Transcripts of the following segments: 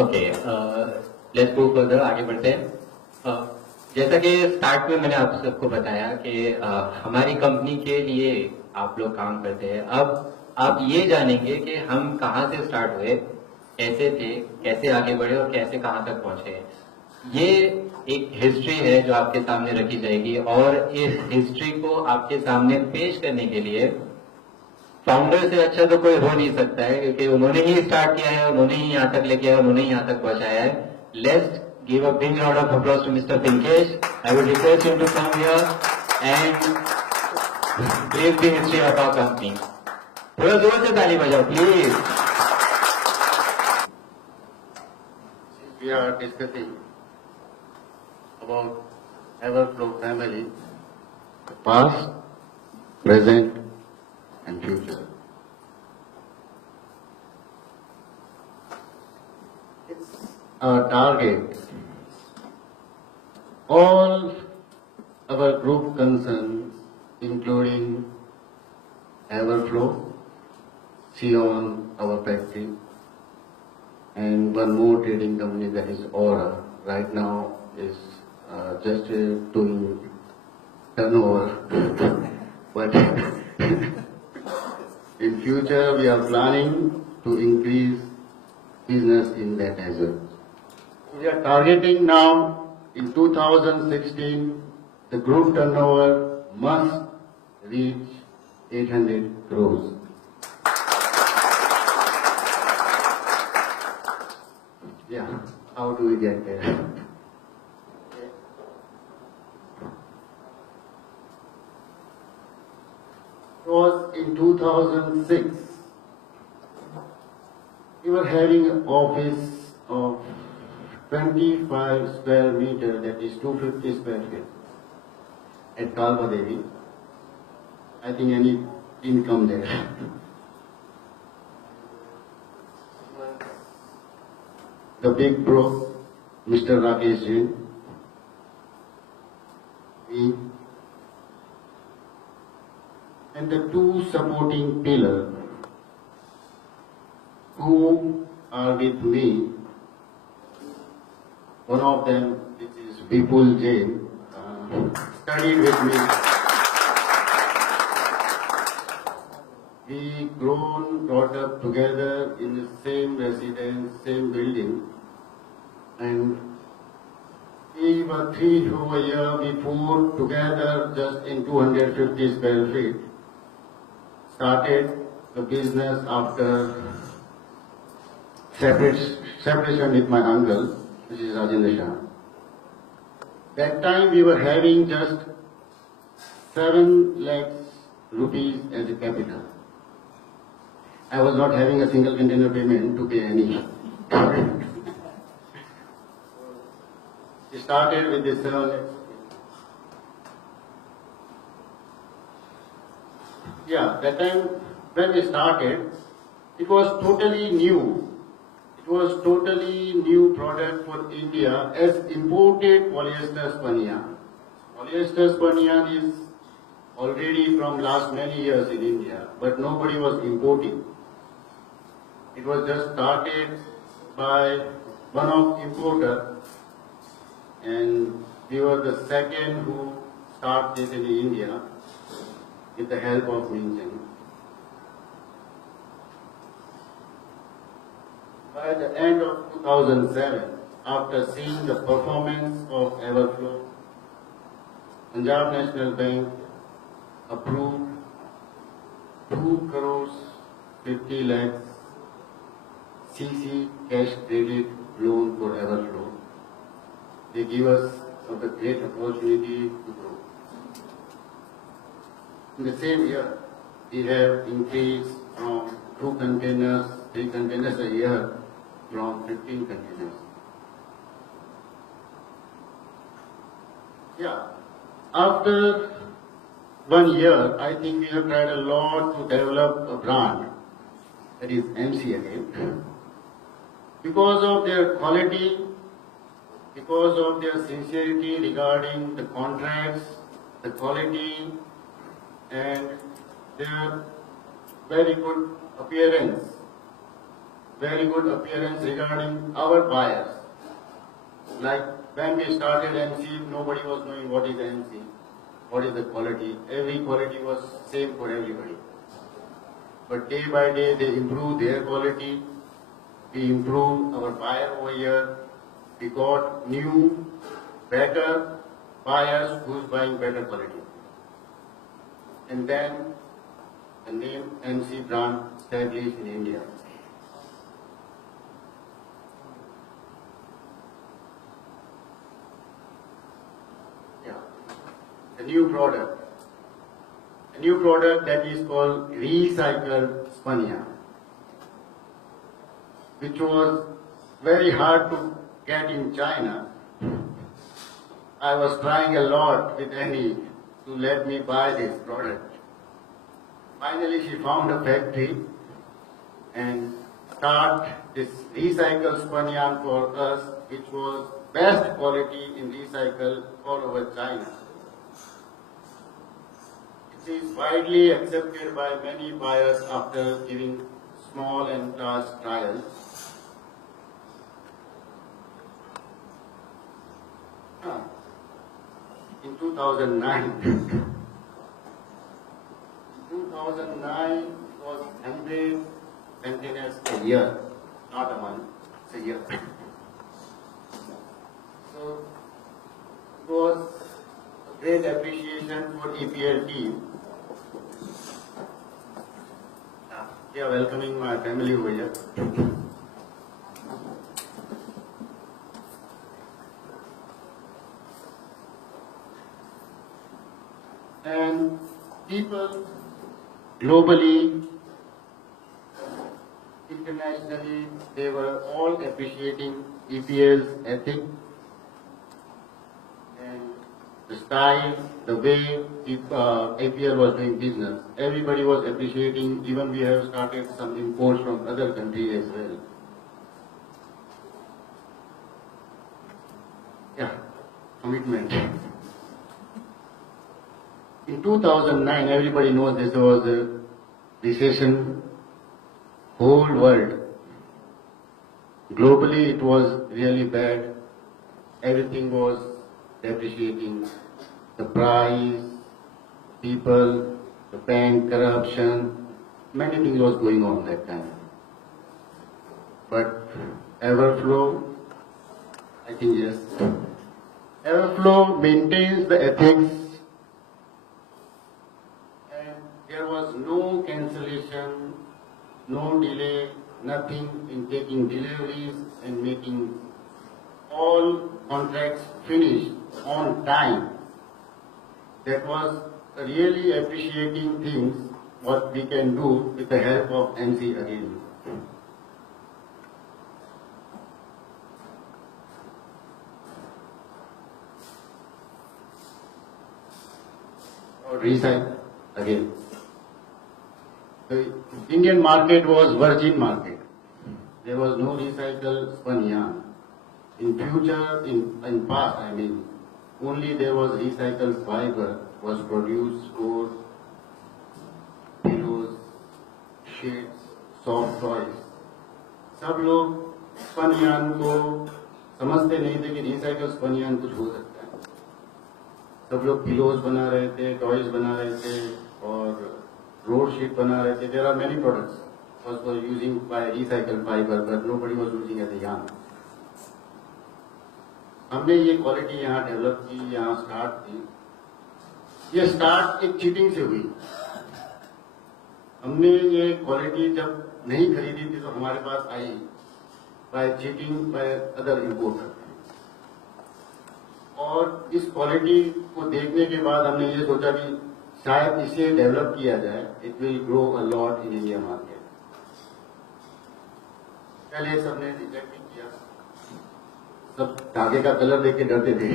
Okay, let's move further, आगे बढ़ते हैं। जैसा कि स्टार्ट में मैंने आप सबको बताया कि हमारी कंपनी के लिए आप लोग काम करते हैं। अब आप ये जानेंगे कि हम कहाँ से स्टार्ट हुए, कैसे थे, कैसे आगे बढ़े और कैसे कहाँ तक पहुंचे। ये एक हिस्ट्री है जो आपके सामने रखी जाएगी और इस हिस्ट्री को आपके सामने पेश करने के लिए फाउंडर से अच्छा तो कोई हो नहीं सकता है, क्योंकि उन्होंने ही स्टार्ट किया है, उन्होंने ही यहाँ तक लेके आया, उन्होंने ही यहाँ तक पहुंचाया है। Let's give a big round of applause to mister Pinkesh. I would request him to come here and brief the history of our company. थोड़ा जोर से ताली बजाओ please. We are discussing about Everflow family, the past, present, and future. It's our target. All our group concerns, including Everflow, Sion, our factory, and one more trading company, that is Aura, right now is just doing turnover. But in future we are planning to increase business in that as well. We are targeting now in 2016 the group turnover must reach 800 crores. Yeah, how do we get there? It was in 2006. We were having an office of 25 square meter, that is 250 square feet, at Kalbadevi. I think any income there. The big bro, Mr. Rakesh Jain, me, and the two supporting pillars who are with me. One of them, which is Vipul Jain, studied with me. We grown, brought up together in the same residence, same building, and we were 3 whole year before together just in 250 square feet. Started the business after separation with my uncle, which is Rajendra Shah. That time we were having just 7 lakhs rupees as a capital. I was not having a single container payment to pay any. We started with this 7 lakhs. Yeah, that time when we started, it was totally new. It was totally new product for India as imported polyester spaniyan. Polyester spaniyan is already from last many years in India, but nobody was importing. It was just started by one of importer, and we were the second who started this in India with the help of Minchang. By the end of 2007, after seeing the performance of Everflow, Punjab National Bank approved 2 crores 50 lakhs CC cash credit loan for Everflow. They give us a great opportunity to grow. In the same year, we have increased from 2 containers, 3 containers a year, from 15 containers. Yeah. After 1 year, I think we have tried a lot to develop a brand, that is MC again. Because of their quality, because of their sincerity regarding the contracts, the quality, and their very good appearance, very good appearance regarding our buyers. Like when we started NC, nobody was knowing what is NC, what is the quality. Every quality was same for everybody. But day by day, they improve their quality. We improve our buyer over here. We got new, better buyers who's buying better quality. And then the name NC brand established in India. Yeah. A new product that is called recycled spun yarn, which was very hard to get in China. I was trying a lot with Annie to let me buy this product. Finally, she found a factory and start this recycled spun yarn for us, which was best quality in recycle all over China. It is widely accepted by many buyers after giving small and large trials. In 2009, 2009 was 100 containers a year, not a month, it's a year. So it was a great appreciation for EPL team. They are welcoming my family over here. And people globally, internationally, they were all appreciating EPL's ethic and the style, the way EPL was doing business. Everybody was appreciating, even we have started some imports from other countries as well. Yeah, commitment. In 2009, everybody knows this was a recession, whole world. Globally, it was really bad. Everything was depreciating. The price, people, the bank corruption, many things was going on that time. But Everflow, I think yes, Everflow maintains the ethics. There was no cancellation, no delay, nothing in taking deliveries and making all contracts finished on time. That was really appreciating things what we can do with the help of NC again. Or recycle again. The Indian market was virgin market. There was no recycled spun yarn. In future, in past, I mean, only there was recycled fiber was produced for pillows, sheets, soft toys. सब लोग spun yarn को समझते नहीं थे कि recycle spun yarn कुछ हो सकता है. सब लोग पिलोज बना रहे थे, टॉयज बना रहे थे और road sheet बना रहे थे. There are many products was for using by recycled fiber, but nobody was using as a yarn. हमने ये क्वालिटी यहाँ डेवलप की, यहाँ स्टार्ट की. ये स्टार्ट एक चीटिंग से हुई. हमने ये क्वालिटी जब नहीं खरीदी थी तो हमारे पास आई by cheating by other importer. और इस क्वालिटी को देखने के बाद हमने ये सोचा कि शायद इसे डेवलप किया जाए. It will grow a lot in India market. पहले सबने रिजेक्ट किया. सब धागे का कलर देख के डरते थे.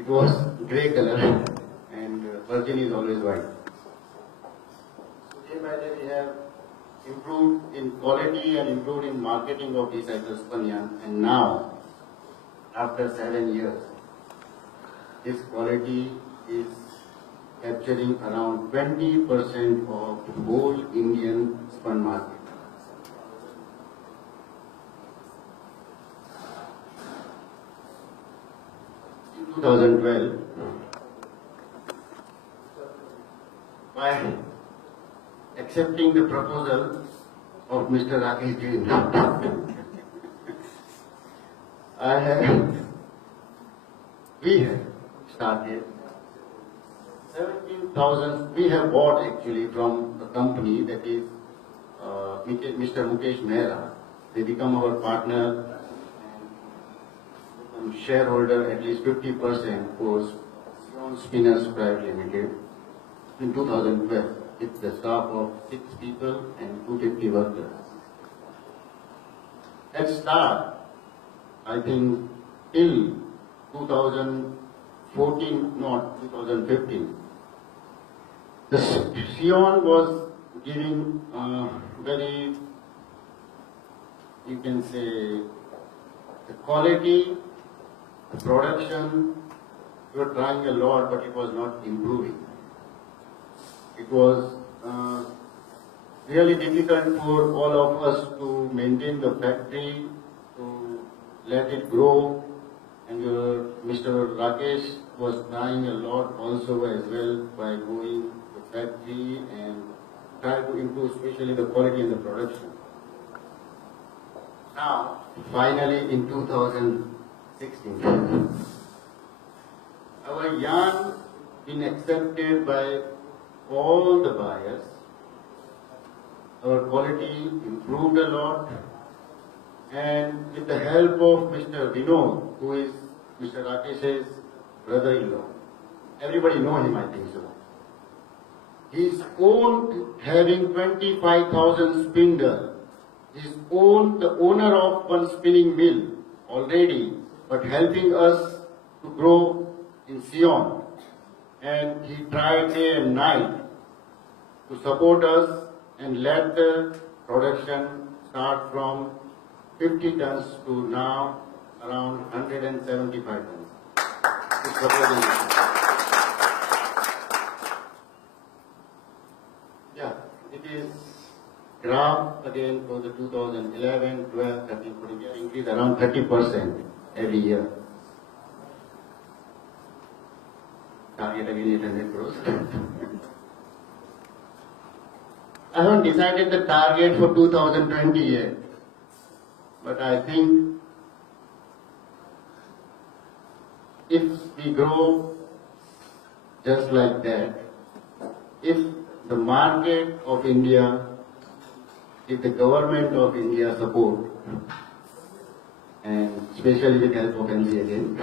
It was grey colour and virgin is always white. Day by day we have improved in quality and improved in marketing of recycled spun yarn, and now after 7 years this quality is capturing around 20% of whole Indian spun market. 2012 by accepting the proposal of Mr. Rakesh Jain. We have started 17,000. We have bought actually from a company that is Mr. Mukesh Mehra. They become our partner and shareholder at least 50% for Sion Spinners Private Limited in 2012 with the staff of 6 people and 250 workers. At start, I think till 2014, not 2015, the Sion was giving very, you can say, the quality, the production. We were trying a lot, but it was not improving. It was really difficult for all of us to maintain the factory, to let it grow. And Mr. Rakesh was trying a lot also as well by growing the factory and try to improve especially the quality and the production. Now, finally in 2016, our yarn been accepted by all the buyers. Our quality improved a lot, and with the help of Mr. Vinod, who is Mr. Rakesh's brother-in-law, everybody know him, I think so. His own having 25,000 spindle, his own, the owner of one spinning mill already, but helping us to grow in Sion. And he tried day and night to support us and let the production start from 50 tons to now around 175 tons. Yeah, it is graph again for the 2011, 12, 13, 14, we have increased around 30% every year. Target again 800 crores. I haven't decided the target for 2020 yet, but I think if we grow just like that, if the market of India, if the government of India support, and especially with help of MC again,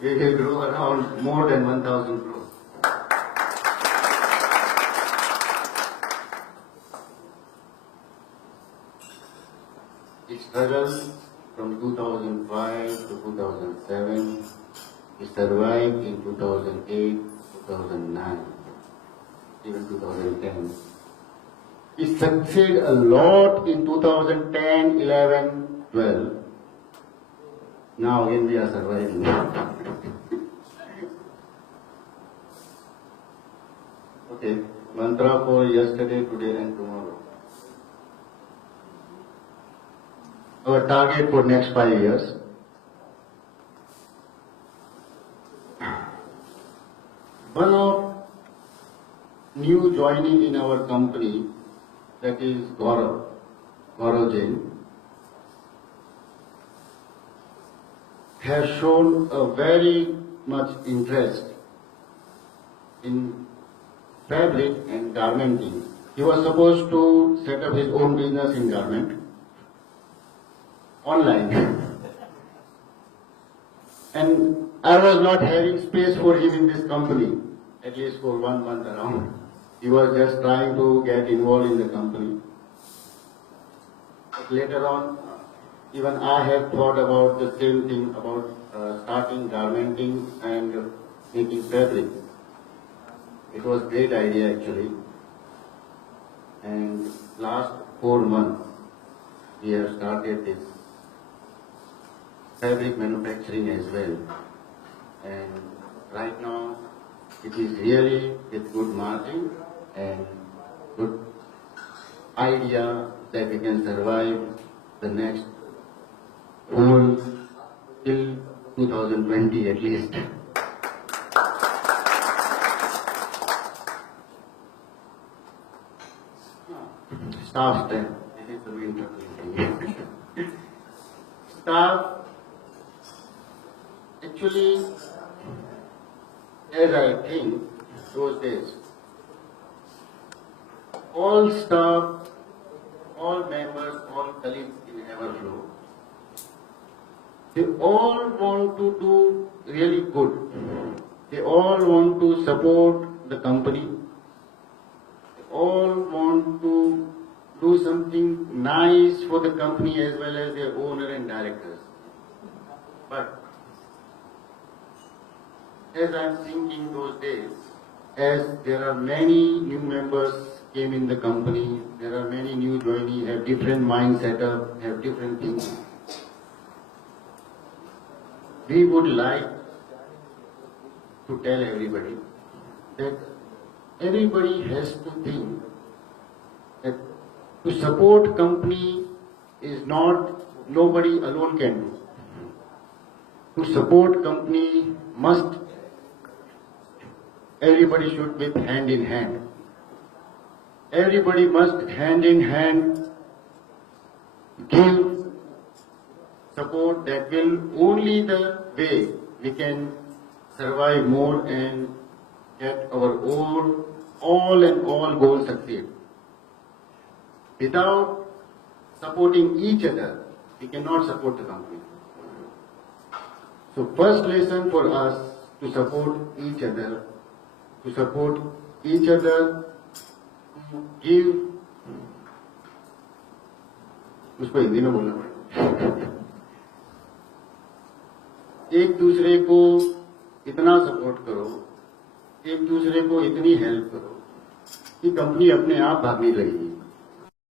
we will grow around more than 1,000 crores. We struggled from 2005 to 2007. We survived in 2008, 2009, even 2010. We succeeded a lot in 2010, 11, 12. Now again we are surviving. Okay, mantra for yesterday, today and tomorrow. Our target for next 5 years. One of new joining in our company, that is Gaurav Jain, has shown a very much interest in fabric and garmenting. He was supposed to set up his own business in garment online. And I was not having space for him in this company, at least for 1 month around. He was just trying to get involved in the company. But later on, even I have thought about the same thing, about starting garmenting and making fabric. It was a great idea actually. And last 4 months, we have started this fabric manufacturing as well. And right now, it is really with good margin and good idea that we can survive the next whole till 2020 at least. Staff there. This is the main thing. Staff, actually, as I think, those days, all staff, all members, all colleagues in Everflow, they all want to do really good. They all want to support the company. They all want to do something nice for the company as well as their owner and directors. But as I'm thinking those days, as there are many new members came in the company, there are many new joinees, have different mind setup, have different things. We would like to tell everybody that everybody has to think that to support company is not nobody alone can do. To support company must everybody should with hand in hand. Everybody must hand in hand give support. That will only the way we can survive more and get our all and all goals succeed. Without supporting each other, we cannot support the company. So first lesson for us to support each other, to give, उसको हिंदी में बोलना पड़ेगा, एक दूसरे को इतना support करो, एक दूसरे को इतनी हेल्प करो कि कंपनी अपने आप भागने लगेगी.